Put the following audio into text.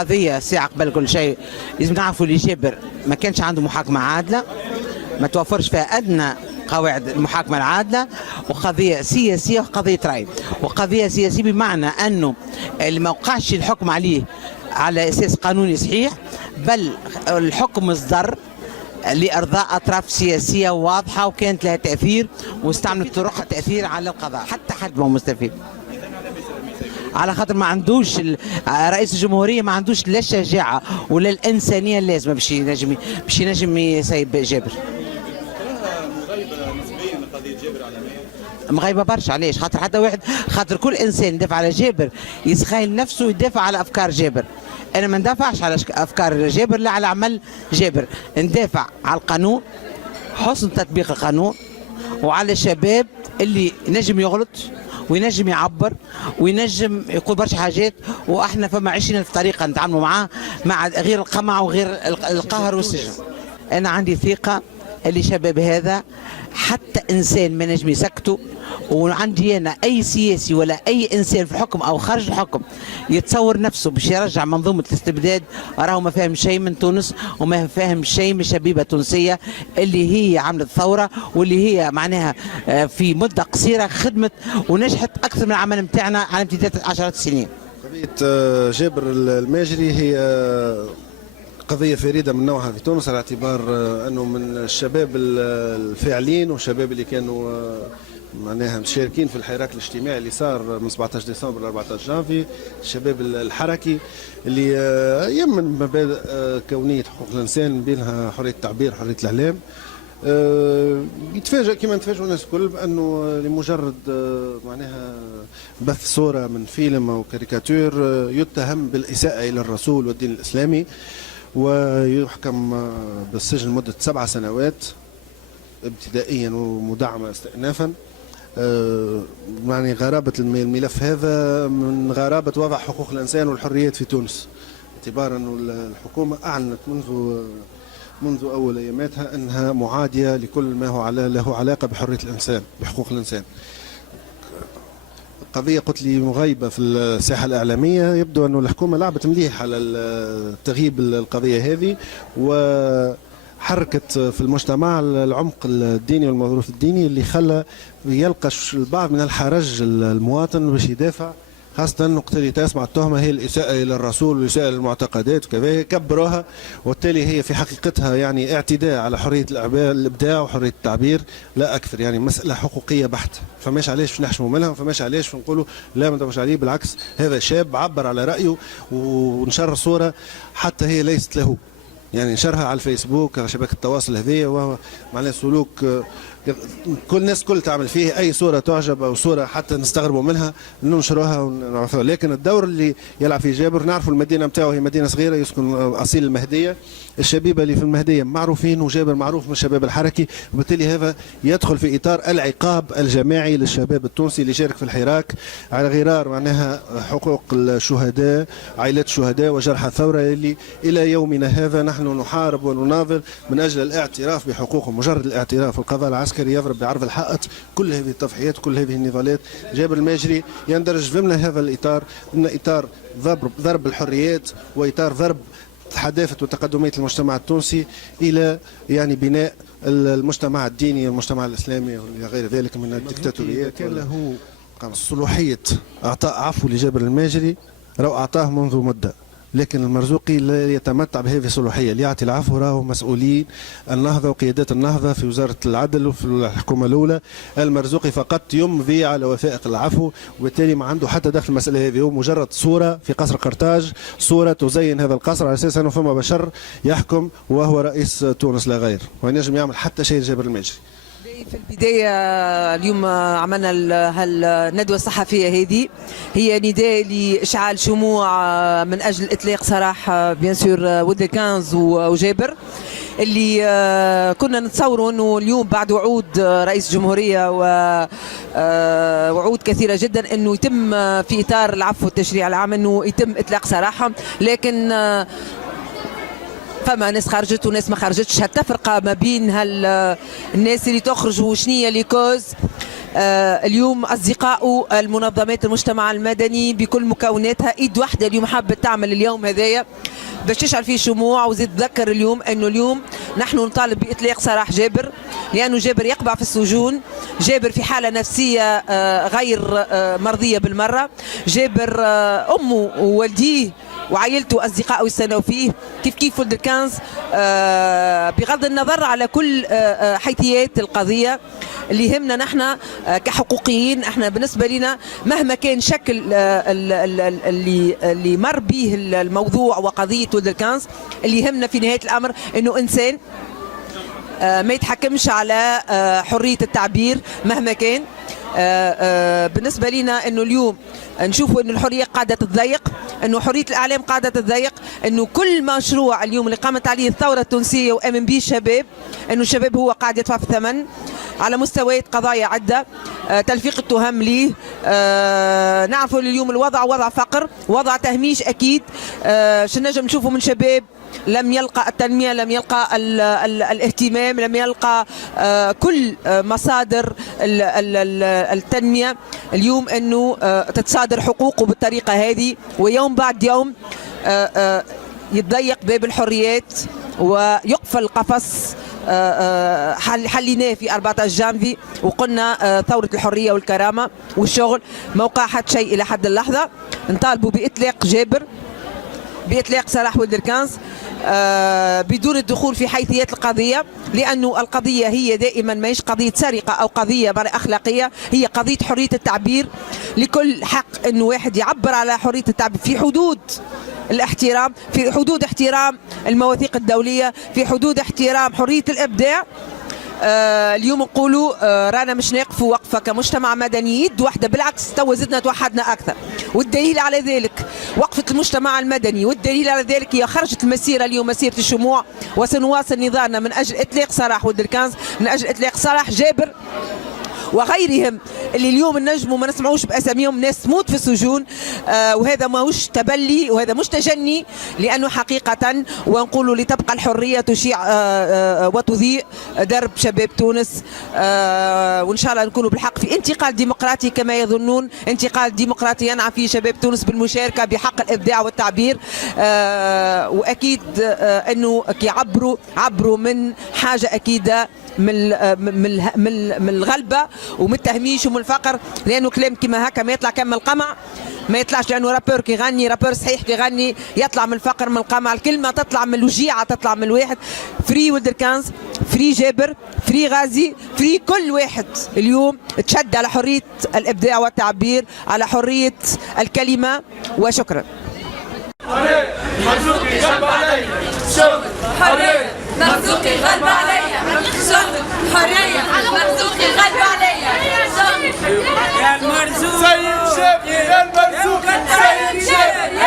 قضية ساعة قبل كل شيء لازم نعرفوا اللي جابر ما كانش عنده محاكمة عادلة، ما توفرش فيها أدنى قواعد المحاكمة العادلة، وقضية سياسية وقضية رأي. وقضية سياسية بمعنى أنه اللي ما وقعش الحكم عليه على أساس قانوني صحيح، بل الحكم اصدر لإرضاء أطراف سياسية واضحة وكانت لها تأثير واستعملت طرق تأثير على القضاء، حتى حد ما مستفيد. على خاطر ما عندوش رئيس الجمهورية ما عندوش لا الشجاعة ولا الإنسانية اللازمة باش ينجم يسيب جابر. مغيبه برشا. علاش؟ خاطر حتى واحد، خاطر كل انسان يدافع على جابر يسخيل نفسه يدافع على افكار جابر. انا ما ندافعش على افكار جابر، لا على عمل جابر، ندافع على القانون، حسن تطبيق القانون، وعلى الشباب اللي ينجم يغلط وينجم يعبر وينجم يقول برشا حاجات، واحنا فما عشنا في طريقه نتعاملوا معاه مع غير القمع وغير القهر والسجن. انا عندي ثقه اللي شباب هذا حتى انسان ما نجم يسكته، وعندي انا اي سياسي ولا اي انسان في الحكم او خارج الحكم يتصور نفسه باش يرجع منظومه الاستبداد راهو ما فاهم شيء من تونس وما فاهم شيء من الشبيبه التونسيه اللي هي عملت ثوره واللي هي معناها في مده قصيره خدمت ونجحت اكثر من العمل نتاعنا على امتداد 10 سنين. قضيه جابر الماجري هي قضية فريدة من نوعها في تونس، على اعتبار أنه من الشباب الفاعلين والشباب اللي كانوا معناها مشاركين في الحراك الاجتماعي اللي صار من 17 ديسمبر ل 14 جانفي، الشباب الحركي اللي يمن مبادئ كونية حقوق الإنسان بينها حرية التعبير حرية الإعلام. يتفاجأ كما نتفاجئوا الناس الكل بأنه لمجرد معناها بث صورة من فيلم أو كاريكاتير يتهم بالإساءة إلى الرسول والدين الإسلامي، ويحكم بالسجن لمدة 7 سنوات ابتدائيا ومدعمة استئنافا. يعني غرابة الملف هذا من غرابة وضع حقوق الإنسان والحريات في تونس، اعتبارا أن الحكومة أعلنت منذ أول أياماتها أنها معادية لكل ما هو له علاقة بحرية الإنسان بحقوق الإنسان. قضية قلت لي مغيبة في الساحة الإعلامية، يبدو أن الحكومة لعبت مليح على تغييب القضية هذه، وحركت في المجتمع العمق الديني والمظروف الديني اللي خلى يلقى البعض من الحرج المواطن باش يدافع، خاصة النقطة اللي تسمع التهمة هي الإساءة إلى الرسول والإساءة للمعتقدات وكذا، يكبروها، وبالتالي هي في حقيقتها يعني اعتداء على حرية الإبداع وحرية التعبير لا أكثر، يعني مسألة حقوقية بحتة، فماش علاش نحشموا منها وفماش علاش نقولوا لا ما ندافعوش عليه، بالعكس هذا شاب عبر على رأيه ونشر صورة حتى هي ليست له، يعني نشرها على الفيسبوك على شبكة التواصل هذه، وهو معناه سلوك كل الناس كل تعمل فيه، اي صوره تعجب او صوره حتى نستغربوا منها ننشروها ونعرفوها. لكن الدور اللي يلعب فيه جابر، نعرفوا المدينه نتاعو هي مدينه صغيره، يسكن اصيل المهديه، الشبيبه اللي في المهديه معروفين وجابر معروف من الشباب الحركي، وبالتالي هذا يدخل في اطار العقاب الجماعي للشباب التونسي اللي شارك في الحراك على غرار معناها حقوق الشهداء، عائلات الشهداء وجرحى الثوره، اللي الى يومنا هذا نحن نحارب ونناضل من اجل الاعتراف بحقوقهم. مجرد الاعتراف، والقضاء العسكري يضرب بعرض الحائط كل هذه التضحيات كل هذه النضالات. جابر الماجري يندرج ضمن هذا الاطار، ضمن اطار ضرب الحريات واطار ضرب حداثه وتقدميه المجتمع التونسي الى يعني بناء المجتمع الديني والمجتمع الاسلامي وغير ذلك من الدكتاتوريات. كان له صلاحيه اعطاء عفو لجابر الماجري لو اعطاه منذ مده، لكن المرزوقي لا يتمتع بهذه الصلاحيه ليعطي العفو. راهو مسؤولين النهضه وقيادات النهضه في وزاره العدل وفي الحكومه الاولى، المرزوقي فقط يمضي على وثائق العفو، وبالتالي ما عنده حتى دخل في المساله هذه، هو مجرد صوره في قصر قرطاج، صوره تزين هذا القصر على اساس انه فما بشر يحكم وهو رئيس تونس لا غير، وينجم يعمل حتى شيء جابر الماجري. في البداية اليوم عملنا الندوة الصحفية هذه، هي نداء لإشعال شموع من أجل إطلاق سراح بيان سور ولد الكنز وجابر، اللي كنا نتصوروا أنه اليوم بعد وعود رئيس الجمهورية ووعود كثيرة جدا أنه يتم في إطار العفو والتشريع العام أنه يتم إطلاق سراحهم، لكن فما ناس خرجت وناس ما خرجتش. هالتفرقة ما بين الناس اللي تخرج وشنية لي كوز اليوم أصدقاء المنظمات المجتمع المدني بكل مكوناتها إيد واحدة اليوم حابة تعمل اليوم هذايا باش تشعل فيه شموع. وزيد تذكر اليوم أنه اليوم نحن نطالب بإطلاق سراح جابر، لأنه جابر يقبع في السجون، جابر في حالة نفسية غير مرضية بالمرة، جابر أمه ووالديه وعائلته واصدقائه يستنوا فيه كيف ولد الكنز، بغض النظر على كل حيثيات القضيه. اللي يهمنا نحن كحقوقيين، احنا بالنسبه لنا مهما كان شكل اللي مر به الموضوع وقضيه ولد الكنز، اللي يهمنا في نهايه الامر انه انسان ما يتحكمش على حريه التعبير مهما كان. بالنسبه لنا انه اليوم نشوفوا انه الحريه قاعده تتضيق، انه حريه الاعلام قاعده تتضيق، انه كل مشروع اليوم اللي قامت عليه الثوره التونسيه وامن به الشباب، انه الشباب هو قاعد يدفع في الثمن على مستويات قضايا عده، تلفيق التهم ليه. نعرفوا اليوم الوضع وضع فقر، وضع تهميش اكيد. شو نجم نشوفوا من شباب لم يلقى التنمية، لم يلقى الاهتمام، لم يلقى كل مصادر التنمية. اليوم أنه تتصادر حقوقه بالطريقة هذه، ويوم بعد يوم يتضيق باب الحريات ويقفل القفص. حليناه في 14 جانفي وقلنا ثورة الحرية والكرامة والشغل ما وقع حتى شيء إلى حد اللحظة. نطالبوا بإطلاق جابر، بإطلاق سراح ولد الكنز بدون الدخول في حيثيات القضية، لأنه القضية هي دائما ماهيش قضية سرقة أو قضية أخلاقية، هي قضية حرية التعبير. لكل حق أنه واحد يعبر على حرية التعبير في حدود الاحترام، في حدود احترام المواثيق الدولية، في حدود احترام حرية الإبداع. اليوم نقولوا رانا مش نقفوا وقفه كمجتمع مدني يد واحده، بالعكس تو زدنا توحدنا اكثر. والدليل على ذلك وقفه المجتمع المدني، والدليل على ذلك هي خرجت المسيره اليوم، مسيره الشموع، وسنواصل نضالنا من اجل اطلاق سراح ولد الكنز، من اجل اطلاق سراح جابر وغيرهم اللي اليوم نجموا ما نسمعوش باساميهم، ناس تموت في السجون. وهذا ماهوش تبلي وهذا مش تجني، لانه حقيقه ونقولوا لتبقى الحريه تشيع وتضيء درب شباب تونس. وان شاء الله نكونوا بالحق في انتقال ديمقراطي كما يظنون، انتقال ديمقراطي ينعى فيه شباب تونس بالمشاركه بحق الابداع والتعبير. واكيد انه عبروا من حاجه اكيده، من الغلبه ومن التهميش ومن الفقر، لانه كلام كما هكا ما يطلع كم القمع، ما يطلعش، لانه رابور كيغني رابور صحيح كيغني يطلع من الفقر من القمع، الكلمه تطلع من الوجيعه، تطلع من الواحد. فري ولد الكنز، فري جابر، فري غازي، فري كل واحد اليوم تشد على حريه الابداع والتعبير، على حريه الكلمه. وشكرا. مرزوقي غلب علي شغل حرية، مرزوقي غلب علي شغل حرية، مرزوقي غلب علي شغل. يا المرزوق سيد شابي، يا المرزوق سيد شابي،